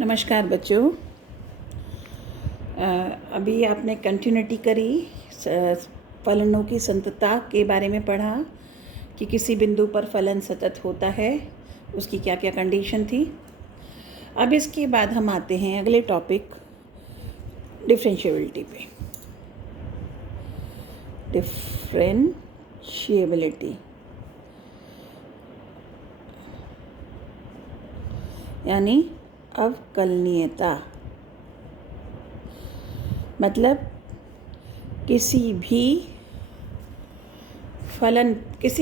नमस्कार बच्चों। अभी आपने कंटिन्यूटी करी फलनों की संततता के बारे में पढ़ा कि किसी बिंदु पर फलन सतत होता है, उसकी क्या क्या कंडीशन थी। अब इसके बाद हम आते हैं अगले टॉपिक डिफरेंशिएबिलिटी पे। डिफरेंशिएबिलिटी यानी अवकलनीयता, मतलब किसी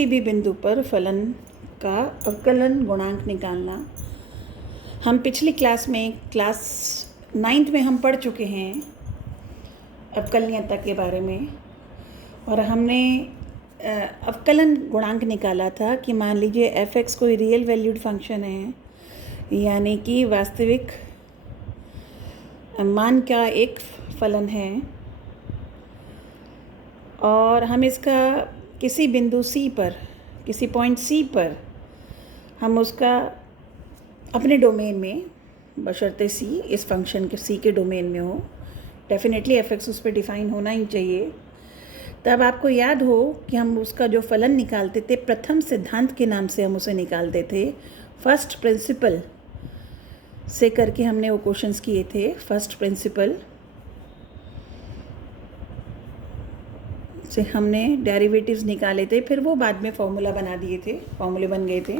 भी बिंदु पर फलन का अवकलन गुणांक निकालना। हम पिछली क्लास 9th में हम पढ़ चुके हैं अवकलनीयता के बारे में, और हमने अवकलन गुणांक निकाला था कि मान लीजिए f(x) कोई रियल वैल्यूड फंक्शन है, यानी कि वास्तविक मान का एक फलन है, और हम इसका किसी बिंदु C पर, किसी पॉइंट C पर हम उसका अपने डोमेन में, बशर्ते C इस फंक्शन के C के डोमेन में हो, डेफिनेटली f(x) उस पर डिफ़ाइन होना ही चाहिए। तब आपको याद हो कि हम उसका जो फलन निकालते थे प्रथम सिद्धांत के नाम से हम उसे निकालते थे, फर्स्ट प्रिंसिपल से करके हमने वो क्वेश्चंस किए थे। फर्स्ट प्रिंसिपल से हमने डेरिवेटिव्स निकाले थे, फिर वो बाद में फॉर्मूला बना दिए थे, फॉर्मूले बन गए थे।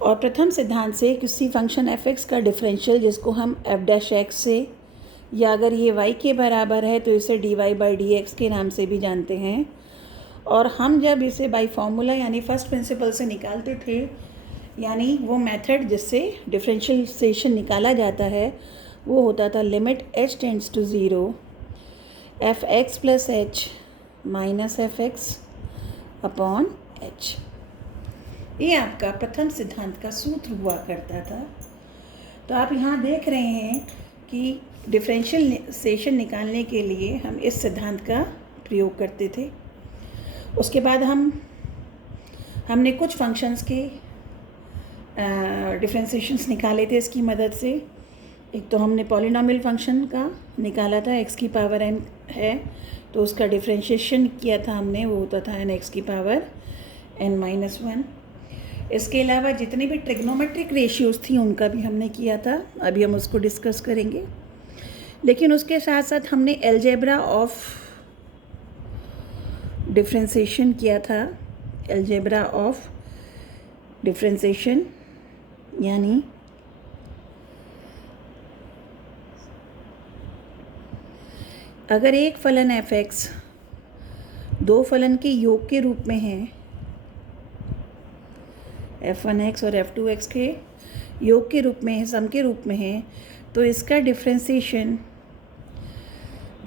और प्रथम सिद्धांत से किसी फंक्शन f(x) का डिफरेंशियल, जिसको हम f'(x) से, या अगर ये y के बराबर है तो इसे dy/dx के नाम से भी जानते हैं। और हम जब इसे बाय फॉर्मूला यानी फर्स्ट प्रिंसिपल से निकालते थे, यानी वो मेथड जिससे डिफरेंशिएशन निकाला जाता है, वो होता था limit h tends to 0 f(x) + h - f(x) upon h। ये आपका प्रथम सिद्धांत का सूत्र हुआ करता था। तो आप यहाँ देख रहे हैं कि डिफरेंशिएशन निकालने के लिए हम इस सिद्धांत का प्रयोग करते थे। उसके बाद हमने कुछ फंक्शंस के डिफरेंशिएशंस निकाले थे इसकी मदद से। एक तो हमने पॉलिनॉमियल फंक्शन का निकाला था, x की पावर n है तो उसका डिफरेंशिएशन किया था हमने, वो होता था n x की पावर n-1। इसके अलावा जितनी भी ट्रिग्नोमेट्रिक रेशियोज़ थी उनका भी हमने किया था, अभी हम उसको डिस्कस करेंगे। लेकिन उसके साथ साथ हमने एलजेब्रा ऑफ डिफरेंशिएशन किया था। एलजेब्रा ऑफ डिफरेंशिएशन यानी अगर एक फलन f(x) दो फलन के योग के रूप में है, f(1x) और f(2x) के योग के रूप में है, सम के रूप में है, तो इसका डिफरेंशिएशन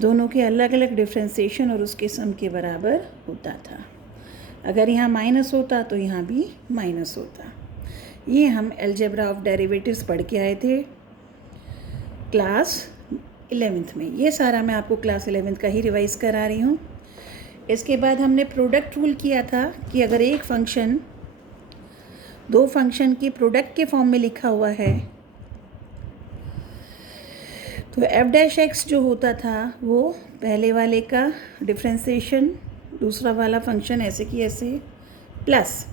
दोनों के अलग अलग डिफरेंशिएशन और उसके सम के बराबर होता था। अगर यहाँ माइनस होता तो यहाँ भी माइनस होता। ये हम अलजेब्रा ऑफ डेरिवेटिव्स पढ़ के आए थे क्लास 11th में। ये सारा मैं आपको क्लास 11th का ही रिवाइज करा रही हूँ। इसके बाद हमने प्रोडक्ट रूल किया था कि अगर एक फंक्शन दो फंक्शन की प्रोडक्ट के फॉर्म में लिखा हुआ है तो f'(x) जो होता था वो पहले वाले का डिफरेंशिएशन दूसरा वाला फंक्शन ऐसे की ऐसे, प्लस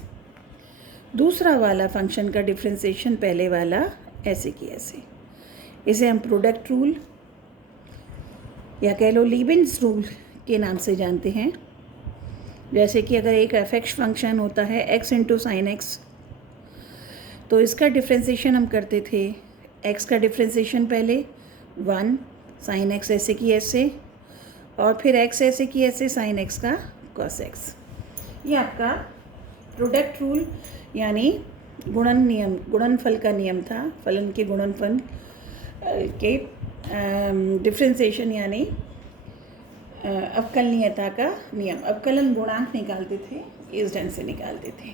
दूसरा वाला फंक्शन का डिफरेंशिएशन पहले वाला ऐसे की ऐसे। इसे हम प्रोडक्ट रूल या कह लो लीबिन्स रूल के नाम से जानते हैं। जैसे कि अगर एक f(x) फंक्शन होता है x × sin x, तो इसका डिफरेंशिएशन हम करते थे, x का डिफरेंशिएशन पहले 1 sin x ऐसे की ऐसे, और फिर x ऐसे की ऐसे sin x का cos x। ये आपका प्रोडक्ट रूल यानी गुणनफल का नियम था। फलन के गुणनफल के डिफरेंशिएशन यानी अवकलनीयता का नियम, अवकलन गुणांक निकालते थे, इस ढंग से निकालते थे।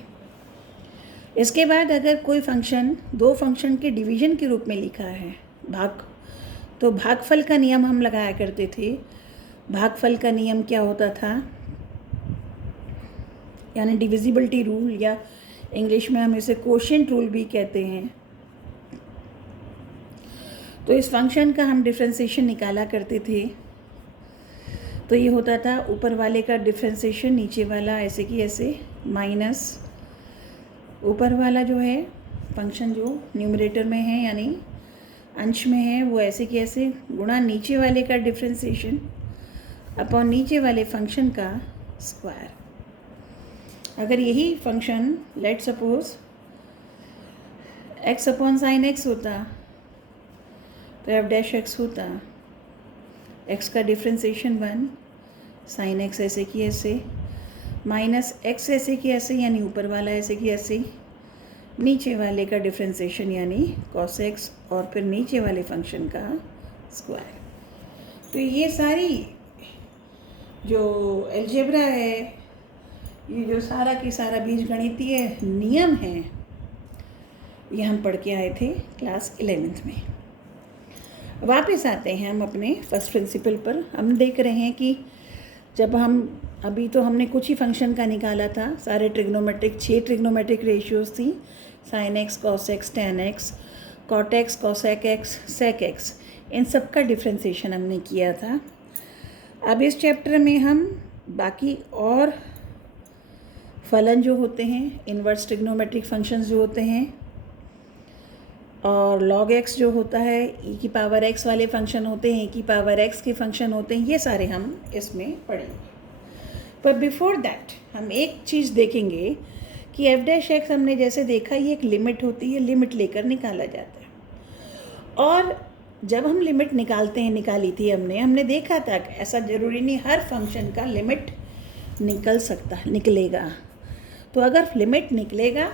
इसके बाद अगर कोई फंक्शन दो फंक्शन के डिवीजन के रूप में लिखा है, तो भागफल का नियम हम लगाया करते थे। भागफल का नियम क्या होता था, यानी डिविजिबिलिटी रूल, या इंग्लिश में हम इसे कोशेंट रूल भी कहते हैं। तो इस फंक्शन का हम डिफ्रेंसिएशन निकाला करते थे। तो ये होता था ऊपर वाले का डिफ्रेंसिएशन, नीचे वाला ऐसे की ऐसे, माइनस ऊपर वाला जो है फंक्शन जो न्यूमरेटर में है यानी अंश में है वो ऐसे की ऐसे, गुणा नीचे वाले का डिफ्रेंसिएशन अपॉन नीचे वाले फंक्शन का स्क्वायर। अगर यही function let suppose x upon sine x होता तो एफ डैश एक्स होता, x का डिफ्रेंसिएशन 1, साइन एक्स ऐसे की ऐसे, माइनस एक्स ऐसे की ऐसे यानी ऊपर वाला ऐसे की ऐसे, नीचे वाले का डिफ्रेंसिएशन यानी कॉस एक्स और फिर नीचे वाले फंक्शन का स्क्वायर। तो ये सारी जो अलजेब्रा है, ये जो सारा की सारा बीजगणितीय नियम है, ये हम पढ़ के आए थे क्लास 11th में। वापस आते हैं हम अपने फर्स्ट प्रिंसिपल पर। हम देख रहे हैं कि जब हम अभी तो हमने कुछ ही फंक्शन का निकाला था, सारे ट्रिग्नोमेट्रिक 6 ट्रिग्नोमेट्रिक रेशियोज थी, sine X, cos X, tan X, cot X, cosec X, sec X, इन सब का डिफ्रेंसिएशन हमने किया था। अब इस चैप्टर में हम बाकी और फलन जो होते हैं, इन्वर्स ट्रिग्नोमेट्रिक फंक्शंस जो होते हैं और लॉग एक्स जो होता है, ई की पावर एक्स वाले फंक्शन होते हैं, ई की पावर एक्स के फंक्शन होते हैं, ये सारे हम इसमें पढ़ेंगे। पर बिफोर दैट हम एक चीज़ देखेंगे कि एफ डैश एक्स हमने जैसे देखा ये एक लिमिट होती है, लिमिट लेकर निकाला जाता है। और जब हम लिमिट निकालते हैं, निकाली थी हमने देखा था कि ऐसा ज़रूरी नहीं हर फंक्शन का लिमिट निकलेगा। तो अगर लिमिट निकलेगा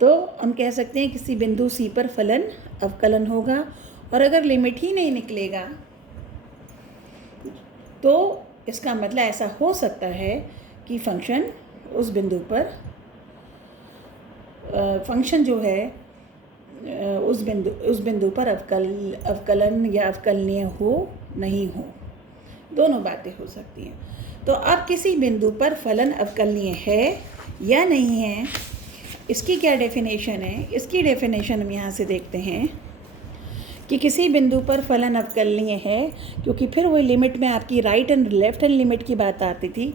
तो हम कह सकते हैं किसी बिंदु सी पर फलन अवकलन होगा, और अगर लिमिट ही नहीं निकलेगा तो इसका मतलब ऐसा हो सकता है कि फंक्शन उस बिंदु पर फंक्शन जो है उस बिंदु पर अवकलन या अवकलनीय हो नहीं हो, दोनों बातें हो सकती हैं। तो अब किसी बिंदु पर फलन अवकलनीय है या नहीं है, इसकी क्या डेफिनेशन है? इसकी डेफिनेशन हम यहाँ से देखते हैं कि किसी बिंदु पर फलन अवकलनीय है, क्योंकि फिर वही लिमिट में आपकी right and left hand limit की बात आती थी।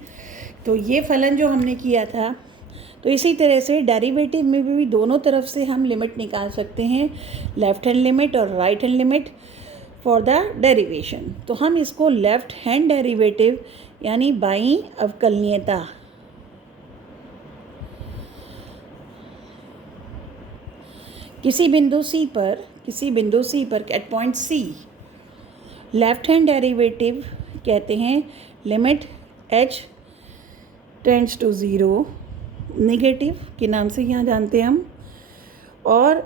तो ये फलन जो हमने किया था, तो इसी तरह से डेरिवेटिव में भी दोनों तरफ से हम लिमिट निकाल सकते हैं, लेफ्ट हैंड लिमिट और right hand limit for the derivation. तो हम इसको लेफ्ट हैंड डेरिवेटिव यानी बाईं अवकलनीयता, किसी बिंदु सी पर at point C left hand derivative कहते हैं limit h tends to 0, negative के नाम से यहाँ जानते हैं हम। और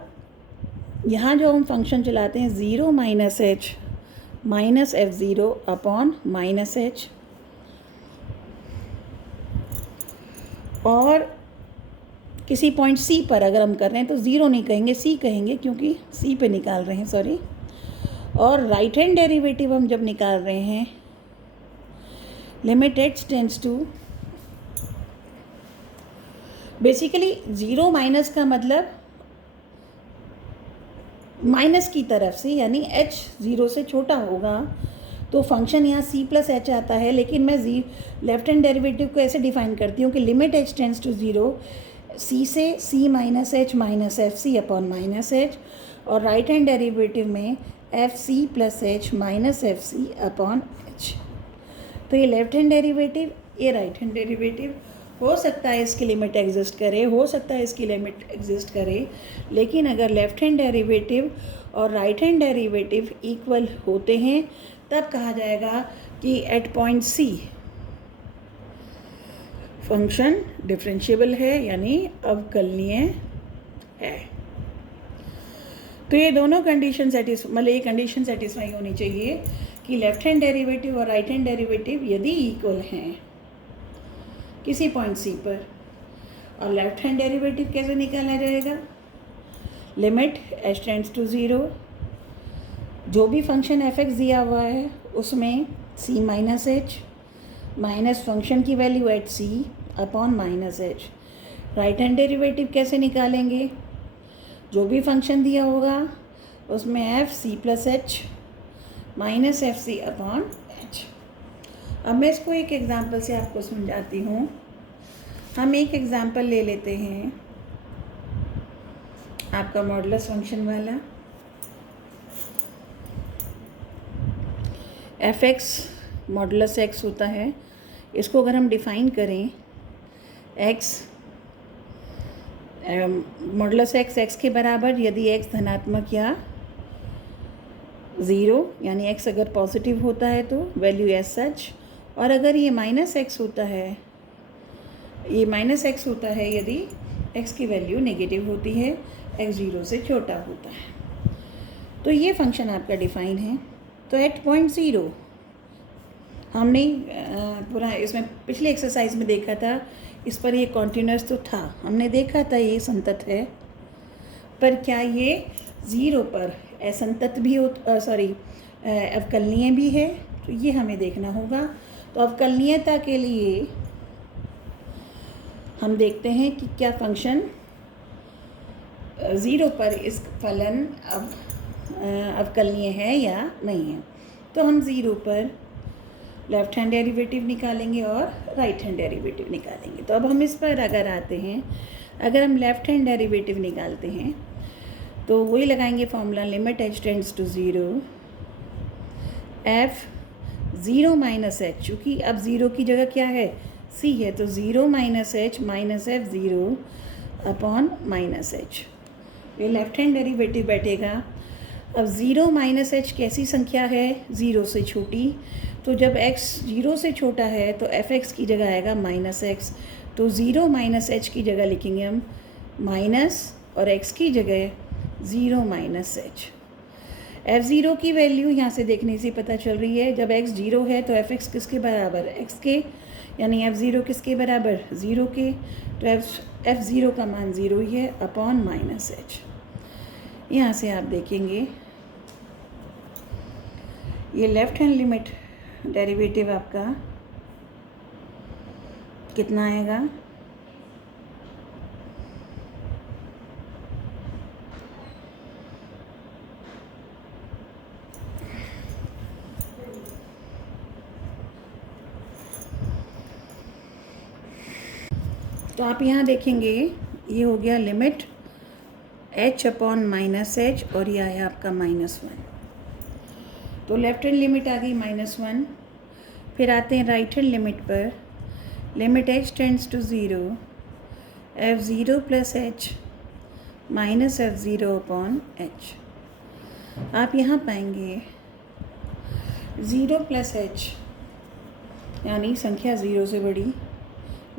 यहाँ जो हम फंक्शन चलाते हैं 0 minus h minus f0 upon minus h, और किसी पॉइंट सी पर अगर हम कर रहे हैं तो 0 नहीं कहेंगे, सी कहेंगे, क्योंकि सी पे निकाल रहे हैं, सॉरी। और राइट हैंड डेरिवेटिव हम जब निकाल रहे हैं limit h tends to, basically 0 minus का मतलब माइनस की तरफ से, यानी h 0 से छोटा होगा तो फंक्शन यहाँ c प्लस एच आता है। लेकिन मैं लेफ्ट हैंड डेरिवेटिव को ऐसे डिफाइन करती हूँ कि limit h tends to 0, c से c minus H minus F C upon minus H, और राइट हैंड डेरिवेटिव में एफ सी plus H minus F C upon H. तो ये लेफ्ट हैंड डेरिवेटिव, ये राइट हैंड डेरिवेटिव, हो सकता है इसकी लिमिट एग्जिस्ट करे, हो सकता है इसकी लिमिट एग्जिस्ट करे, लेकिन अगर लेफ्ट हैंड डेरिवेटिव और राइट हैंड डेरिवेटिव इक्वल होते हैं तब कहा जाएगा कि at point C function differentiable है, यानी अवकलनीय है। तो ये दोनों कंडीशन ये कंडीशन सेटिस्फाई होनी चाहिए कि लेफ्ट हैंड डेरिवेटिव और राइट हैंड डेरिवेटिव यदि इक्वल हैं किसी पॉइंट सी पर। और लेफ्ट हैंड डेरिवेटिव कैसे निकाला जाएगा? लिमिट h टेंड्स टू 0, जो भी फंक्शन एफ एक्स दिया हुआ है उसमें c minus H minus function की value at C upon minus H. Right hand derivative कैसे निकालेंगे? जो भी फंक्शन दिया होगा उसमें एफ सी plus H minus F C upon H. अब मैं इसको एक एग्जांपल से आपको समझाती हूँ। हम एक एग्जांपल ले लेते हैं आपका मॉडुलस फंक्शन वाला। एफ एक्स मॉडुलस एक्स होता है। इसको अगर हम डिफ़ाइन करें, एक्स मॉडुलस एक्स एक्स के बराबर यदि एक्स धनात्मक या ज़ीरो, यानी एक्स अगर पॉजिटिव होता है तो वैल्यू एज सच, और अगर ये माइनस एक्स होता है, ये माइनस एक्स होता है यदि एक्स की वैल्यू नेगेटिव होती है, एक्स ज़ीरो से छोटा होता है। तो ये फंक्शन आपका डिफ़ाइन है। तो एट पॉइंट ज़ीरो हमने पूरा इसमें पिछले एक्सरसाइज में देखा था, इस पर ये कॉन्टिन्यूस तो था, हमने देखा था ये संतत है, पर क्या ये ज़ीरो पर असंतत भी हो, अवकलनीय भी है, तो ये हमें देखना होगा। तो अवकलनीयता के लिए हम देखते हैं कि क्या फंक्शन ज़ीरो पर इस फलन अवकलनीय है या नहीं है। तो हम ज़ीरो पर लेफ़्ट हैंड डेरिवेटिव निकालेंगे और राइट हैंड डेरिवेटिव निकालेंगे। तो अब हम इस पर अगर आते हैं, अगर हम लेफ़्ट हैंड डेरिवेटिव निकालते हैं तो वही लगाएंगे formula, limit H tends to zero F zero minus H, चूँकि अब ज़ीरो की जगह क्या है, सी है, तो zero minus H minus F zero upon minus h, ये लेफ़्ट हैंड डेरिवेटिव बैठेगा। अब ज़ीरो माइनस एच कैसी संख्या है, ज़ीरो से छोटी, तो जब x ज़ीरो से छोटा है तो एफ एक्स की जगह आएगा माइनस एक्स, तो ज़ीरो माइनस एच की जगह लिखेंगे हम माइनस, और x की जगह zero minus H. F zero की वैल्यू यहाँ से देखने से पता चल रही है, जब x ज़ीरो है तो एफ एक्स किसके बराबर, x के, यानी एफ ज़ीरो किसके बराबर, ज़ीरो के, तो एफ ज़ीरो का मान ज़ीरो ही है अपॉन माइनस एच। यहाँ से आप देखेंगे ये लेफ़्ट हैंड लिमिट डेरिवेटिव आपका कितना आएगा, तो आप यहाँ देखेंगे ये हो गया limit h upon minus H, और ये आया आपका -1। तो लेफ्ट हैंड लिमिट आ गई -1। फिर आते हैं राइट हैंड लिमिट पर, limit h tends to zero F zero plus H minus F zero upon H. आप यहाँ पाएंगे ज़ीरो प्लस एच, यानी संख्या ज़ीरो से बड़ी,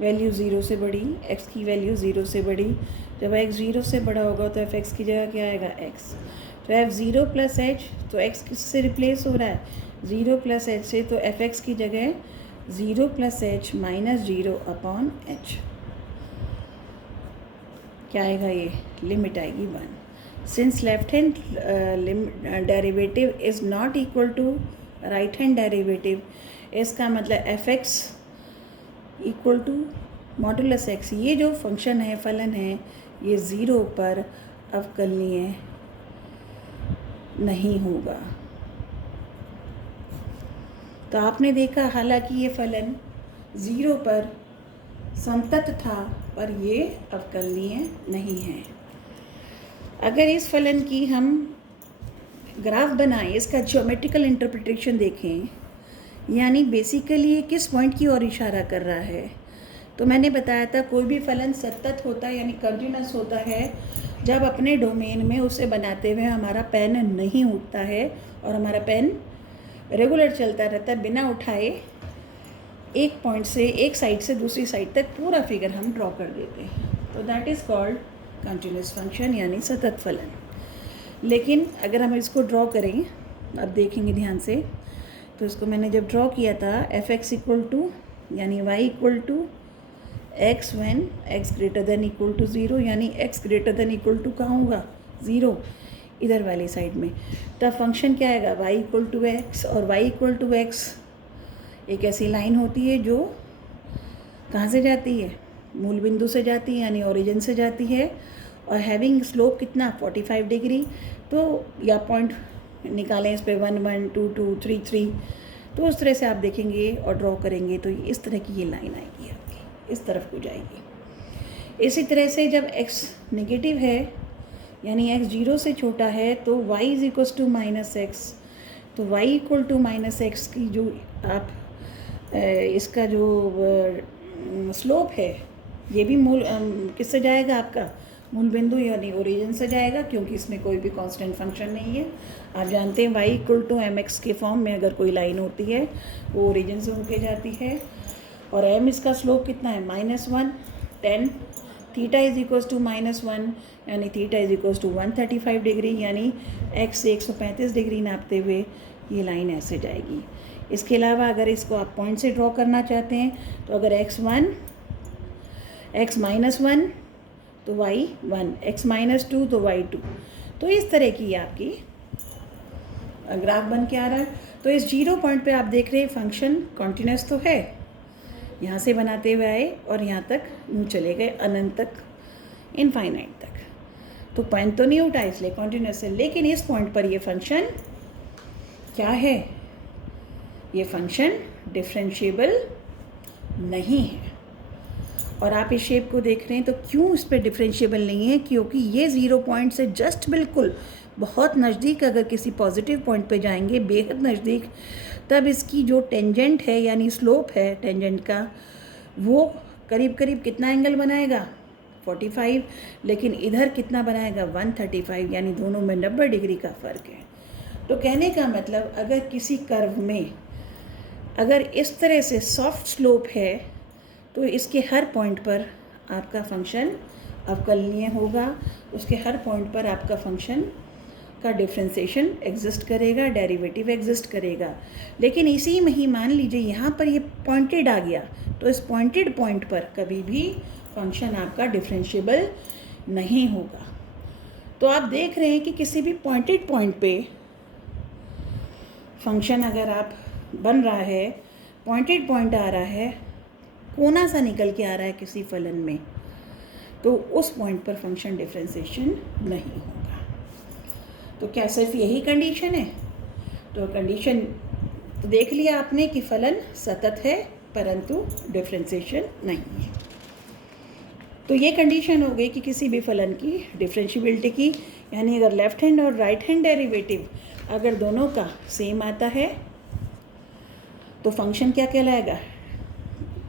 वैल्यू ज़ीरो से बड़ी, x की वैल्यू ज़ीरो से बड़ी, जब x ज़ीरो से बड़ा होगा तो एफ एक्स की जगह क्या आएगा, x, तो एफ ज़ीरो प्लस एच, तो x किससे रिप्लेस हो रहा है, ज़ीरो प्लस एच से, तो एफ एक्स की जगह zero plus H minus zero upon H, क्या आएगा, ये लिमिट आएगी 1। Since left hand derivative is not equal to right hand derivative, इसका मतलब F X equal to modulus X, ये जो फंक्शन है, फलन है, ये ज़ीरो पर अवकलनीय नहीं होगा। तो आपने देखा हालांकि ये फलन ज़ीरो पर संतत था, पर ये अवकलनीय नहीं है। अगर इस फलन की हम ग्राफ बनाएं, इसका ज्योमेट्रिकल इंटरप्रिटेशन देखें, यानी बेसिकली किस पॉइंट की ओर इशारा कर रहा है, तो मैंने बताया था कोई भी फलन सतत होता है, यानी कंटिन्यूअस होता है, जब अपने डोमेन में उसे बनाते हुए हमारा पेन नहीं उठता है और हमारा पेन रेगुलर चलता रहता है बिना उठाए, एक पॉइंट से, एक साइड से दूसरी साइड तक पूरा फिगर हम ड्रॉ कर देते हैं, तो that is called continuous function, यानी सतत फलन। लेकिन अगर हम इसको ड्रॉ करें, अब देखेंगे ध्यान से, तो इसको मैंने जब ड्रॉ किया था एफ एक्स इक्वल टू, यानी Y equal to X when X greater than equal to zero, यानी X greater than equal to कहाँ होगा, ज़ीरो, इधर वाली साइड में, तब फंक्शन क्या आएगा, वाई इक्वल टू एक्स, और वाई इक्वल टू एक्स एक ऐसी लाइन होती है जो कहाँ से जाती है, मूल बिंदु से जाती है, यानी ओरिजिन से जाती है, और हैविंग स्लोप कितना 45 डिग्री, तो या पॉइंट निकालें इस पर 1 1 2 2 3 3, तो उस तरह से आप देखेंगे और ड्रॉ करेंगे तो इस तरह की ये लाइन आएगी आपकी, इस तरफ को जाएगी। इसी तरह से जब x नेगेटिव है यानी x 0 से छोटा है तो y is equals to -x, तो y इक्वल टू -x की जो आप इसका जो स्लोप है ये भी मूल किससे जाएगा, आपका मूल बिंदु यानी ओरिजिन से जाएगा, क्योंकि इसमें कोई भी कांस्टेंट फंक्शन नहीं है। आप जानते हैं y इक्वल टू mx के फॉर्म में अगर कोई लाइन होती है वो ओरिजिन से होके जाती है। और m इसका स्लोप कितना है -1 10, थीटा इज इक्वल्स टू -1 यानी theta is equals to 135 degree, यानी x से 135 डिग्री नापते हुए ये लाइन ऐसे जाएगी। इसके अलावा अगर इसको आप पॉइंट से ड्रॉ करना चाहते हैं तो अगर x -1 तो y 1, x -2 तो y 2, तो इस तरह की आपकी ग्राफ बन के आ रहा है। तो इस 0 पॉइंट पे आप देख रहे हैं फंक्शन कॉन्टिन्यूस तो है, यहाँ से बनाते हुए आए और यहाँ तक यूँ चले गए अनंत तक, इनफाइनाइट तक, तो पॉइंट तो नहीं उठा इसलिए कॉन्टिन्यूस है। लेकिन इस पॉइंट पर ये फंक्शन क्या है, ये फंक्शन डिफरेंशिएबल नहीं है। और आप इस शेप को देख रहे हैं तो क्यों इस पर डिफरेंशिएबल नहीं है, क्योंकि ये 0 पॉइंट से जस्ट बिल्कुल बहुत नज़दीक अगर किसी पॉजिटिव पॉइंट पे जाएंगे, बेहद नज़दीक, तब इसकी जो टेंजेंट है यानी स्लोप है टेंजेंट का वो करीब करीब कितना एंगल बनाएगा 45, लेकिन इधर कितना बनाएगा 135, यानी दोनों में 90 डिग्री का फ़र्क है। तो कहने का मतलब अगर किसी कर्व में अगर इस तरह से सॉफ्ट स्लोप है तो इसके हर पॉइंट पर आपका फंक्शन अवकलनीय होगा, उसके हर पॉइंट पर आपका फंक्शन का डिफ्रेंसिएशन एग्जिस्ट करेगा, डेरिवेटिव एग्जिस्ट करेगा। लेकिन इसी में ही मान लीजिए यहाँ पर ये पॉइंटेड आ गया तो इस पॉइंटेड पॉइंट पर कभी भी फंक्शन आपका डिफरेंशिएबल नहीं होगा। तो आप देख रहे हैं कि किसी भी पॉइंटेड पॉइंट पे फंक्शन अगर आप बन रहा है, पॉइंटेड पॉइंट आ रहा है, कोना सा निकल के आ रहा है किसी फलन में, तो उस पॉइंट पर फंक्शन डिफरेंशिएशन नहीं होगा। तो क्या सिर्फ यही कंडीशन है? तो कंडीशन तो देख लिया आपने कि फलन सतत है परंतु डिफरेंशिएशन नहीं है। तो ये कंडीशन हो गई कि किसी भी फलन की डिफरेंशिएबिलिटी की, यानी अगर लेफ्ट हैंड और राइट हैंड डेरिवेटिव अगर दोनों का सेम आता है तो फंक्शन क्या कहलाएगा,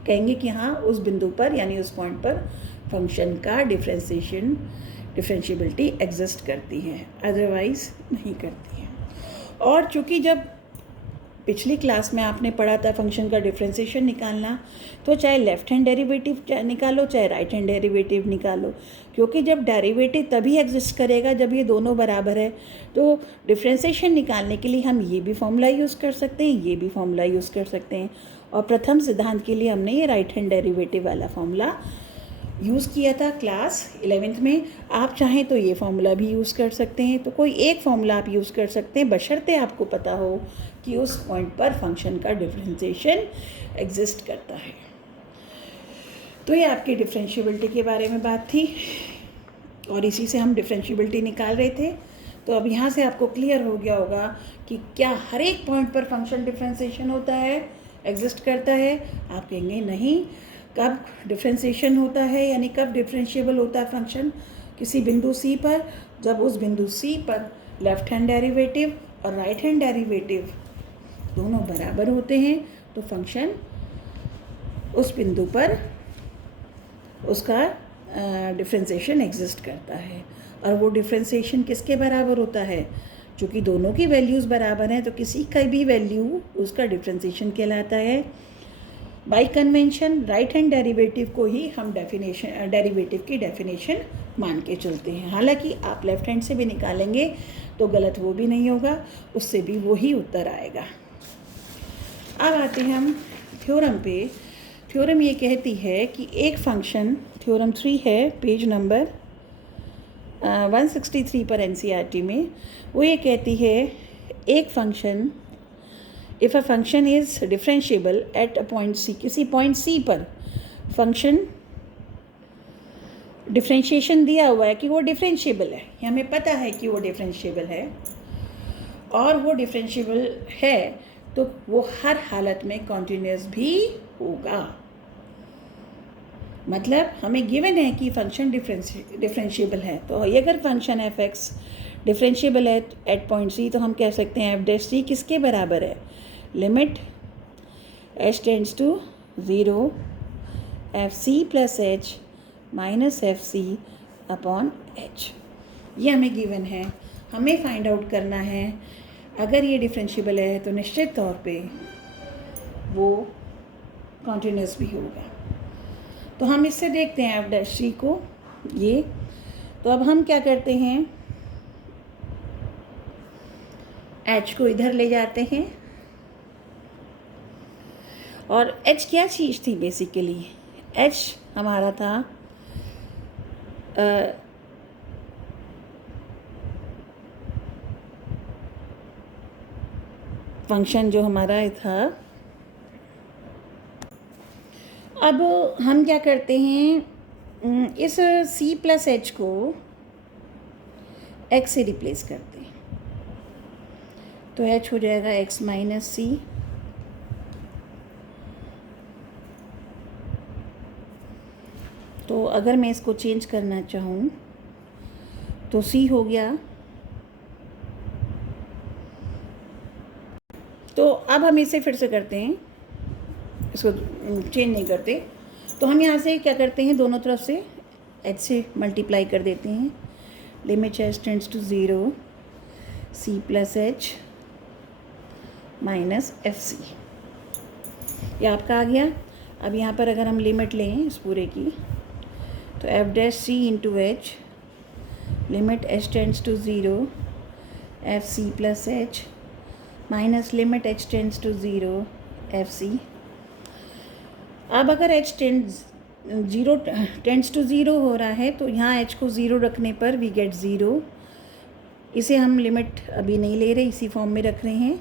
कहेंगे कि हाँ उस बिंदु पर यानी उस पॉइंट पर फंक्शन का डिफरेंशिएबिलिटी एग्जिस्ट करती है, अदरवाइज नहीं करती है। और चूँकि जब पिछली क्लास में आपने पढ़ा था फंक्शन का डिफरेंशिएशन निकालना, तो चाहे लेफ्ट हैंड डेरिवेटिव निकालो चाहे राइट हैंड डेरिवेटिव निकालो, क्योंकि जब डेरिवेटिव तभी एग्जिस्ट करेगा जब ये दोनों बराबर है। तो डिफरेंशिएशन निकालने के लिए हम ये भी फॉर्मूला यूज़ कर सकते हैं, ये भी फॉर्मूला यूज़ कर सकते हैं। और प्रथम सिद्धांत के लिए हमने ये राइट हैंड डेरिवेटिव वाला फॉर्मूला यूज़ किया था क्लास 11th में। आप चाहें तो ये फॉर्मूला भी यूज़ कर सकते हैं, तो कोई एक फॉर्मूला आप यूज़ कर सकते हैं बशर्ते आपको पता हो कि उस पॉइंट पर फंक्शन का डिफरेंशिएशन एग्जिस्ट करता है। तो ये आपकी डिफरेंशिएबिलिटी के बारे में बात थी और इसी से हम डिफरेंशिएबिलिटी निकाल रहे थे। तो अब यहाँ से आपको क्लियर हो गया होगा कि क्या हर एक पॉइंट पर फंक्शन डिफरेंशिएशन होता है, एग्जिस्ट करता है। आप कहेंगे नहीं, कब डिफरेंशिएशन होता है यानी कब डिफरेंशिएबल होता है फंक्शन, किसी बिंदु C पर, जब उस बिंदु C पर लेफ्ट हैंड डेरिवेटिव और राइट हैंड डेरिवेटिव दोनों बराबर होते हैं तो फंक्शन उस बिंदु पर उसका डिफरेंशिएशन एग्जिस्ट करता है। और वो डिफरेंशिएशन किसके बराबर होता है, चूँकि दोनों की वैल्यूज़ बराबर हैं तो किसी का भी वैल्यू उसका डिफरेंशिएशन कहलाता है। Bye convention right hand derivative को ही हम डेरिवेटिव की डेफिनेशन मान के चलते हैं। हालांकि आप लेफ्ट हैंड से भी निकालेंगे तो गलत वो भी नहीं होगा, उससे भी वही उत्तर आएगा। अब आते हैं हम थ्योरम पे। थ्योरम ये कहती है कि एक फंक्शन, थ्योरम 3 है पेज नंबर 163 पर NCERT में, वो ये कहती है एक function if a function is differentiable at a point C, किसी पॉइंट C पर फंक्शन डिफ्रेंशिएशन दिया हुआ है कि वो डिफरेंशिएबल है, हमें पता है कि वो डिफरेंशिएबल है, और वो डिफरेंशिएबल है तो वो हर हालत में कॉन्टिन्यूस भी होगा। मतलब हमें गिवन है कि फंक्शन डिफरेंशिएबल है, तो अगर फंक्शन एफ एक्स डिफरेंशिएबल है एट पॉइंट सी, तो हम कह सकते हैं एफ डैश सी किसके बराबर है, limit H tends to zero F C plus H minus F C upon H. ये हमें गिवन है, हमें फाइंड आउट करना है अगर ये डिफरेंशिएबल है तो निश्चित तौर पे वो कॉन्टिन्यूस भी होगा। तो हम इससे देखते हैं एफ डैश सी को, ये तो अब हम क्या करते हैं, एच को इधर ले जाते हैं, और एच क्या चीज़ थी बेसिकली, एच हमारा था फंक्शन जो हमारा था। अब हम क्या करते हैं, इस c प्लस एच को x से रिप्लेस करते हैं, तो h हो जाएगा x माइनस सी, तो अगर मैं इसको चेंज करना चाहूँ तो c हो गया। तो अब हम इसे फिर से करते हैं, इसको चेंज नहीं करते, तो हम यहाँ से क्या करते हैं, दोनों तरफ से h से मल्टीप्लाई कर देते हैं, limit h tends to zero c plus H minus F c, ये आपका आ गया। अब यहाँ पर अगर हम लिमिट लें इस पूरे की, तो f dash c into h limit h tends to zero F C plus H minus limit h tends to zero F c. अब अगर h टेंड्स टू ज़ीरो हो रहा है तो यहाँ h को ज़ीरो रखने पर वी गेट ज़ीरो, इसे हम लिमिट अभी नहीं ले रहे, इसी फॉर्म में रख रहे हैं,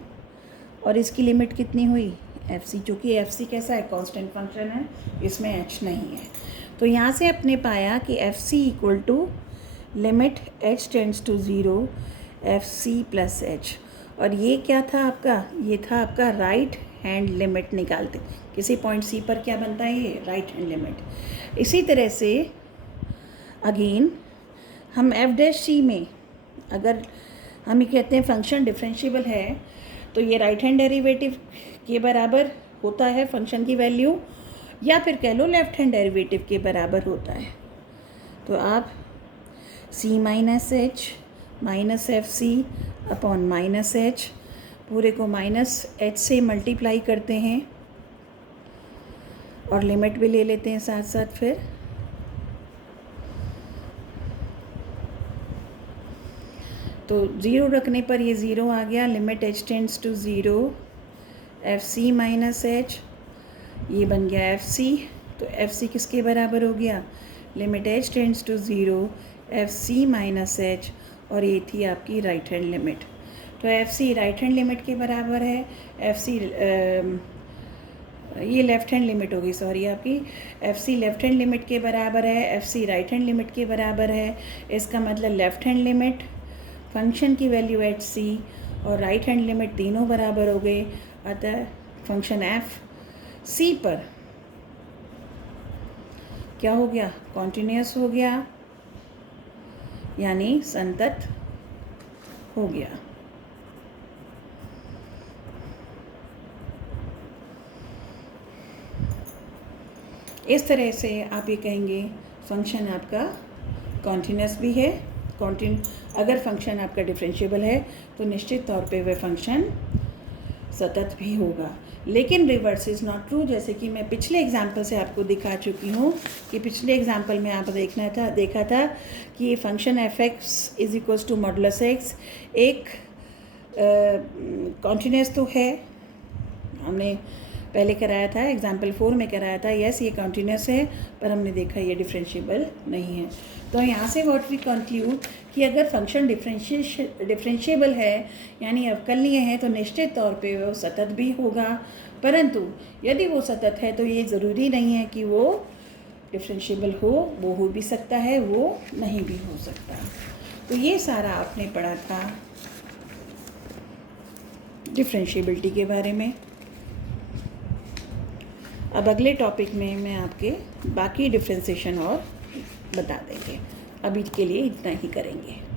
और इसकी लिमिट कितनी हुई एफ सी, चूँकि एफ सी कैसा है, कांस्टेंट फंक्शन है, इसमें h नहीं है, तो यहाँ से आपने पाया कि f c equal to limit h tends to zero F C plus h, और ये क्या था आपका, ये था आपका राइट हैंड लिमिट निकालते, किसी पॉइंट सी पर क्या बनता है, ये राइट हैंड लिमिट। इसी तरह से अगेन हम एफ डैश सी में अगर हम ये कहते हैं फंक्शन डिफरेंशिएबल है, तो ये राइट हैंड डेरिवेटिव के बराबर होता है फंक्शन की वैल्यू, या फिर कह लो लेफ्ट हैंड डेरिवेटिव के बराबर होता है। तो आप C minus H minus F C upon minus H, पूरे को माइनस एच से मल्टीप्लाई करते हैं और लिमिट भी ले लेते हैं साथ साथ, फिर तो ज़ीरो रखने पर ये ज़ीरो आ गया, limit h tends to zero F c minus h, ये बन गया एफ सी, तो एफ सी किसके बराबर हो गया, limit h tends to zero F c minus H, और ये थी आपकी राइट हैंड लिमिट। तो f c right hand limit के बराबर है, एफ सी ये लेफ़्ट हैंड लिमिट होगी, सॉरी आपकी, f c left hand limit के बराबर है, f c right hand limit के बराबर है, इसका मतलब लेफ़्ट हैंड लिमिट फंक्शन की वैल्यू एच सी और राइट हैंड लिमिट तीनों बराबर हो गए, अतः फंक्शन एफ सी पर क्या हो गया, कॉन्टिन्यूस हो गया, यानी संतत हो गया। इस तरह से आप ये कहेंगे फंक्शन आपका कॉन्टिन्यूस भी है, अगर फंक्शन आपका डिफरेंशिएबल है तो निश्चित तौर पे वह फंक्शन सतत भी होगा। लेकिन रिवर्स इज़ नॉट ट्रू, जैसे कि मैं पिछले एग्जाम्पल से आपको दिखा चुकी हूँ कि पिछले एग्जाम्पल में आप देखा था कि ये function f x is equals to modulus x एक कॉन्टिन्यूस तो है, हमने पहले कराया था, एग्जाम्पल 4 में कराया था, यस ये कॉन्टिन्यूस है, पर हमने देखा ये डिफरेंशिएबल नहीं है। तो यहाँ से व्हाट वी कंक्लूड कि अगर फंक्शन डिफरेंशिएबल है यानी अवकलनीय है तो निश्चित तौर पे वो सतत भी होगा, परंतु यदि वो सतत है तो ये ज़रूरी नहीं है कि वो डिफरेंशिएबल वो हो भी सकता है, वो नहीं भी हो सकता। तो ये सारा आपने पढ़ा था डिफरेंशिएबिलिटी के बारे में। अब अगले टॉपिक में मैं आपके बाकी डिफ्रेंसिएशन और बता देंगे। अभी के लिए इतना ही करेंगे।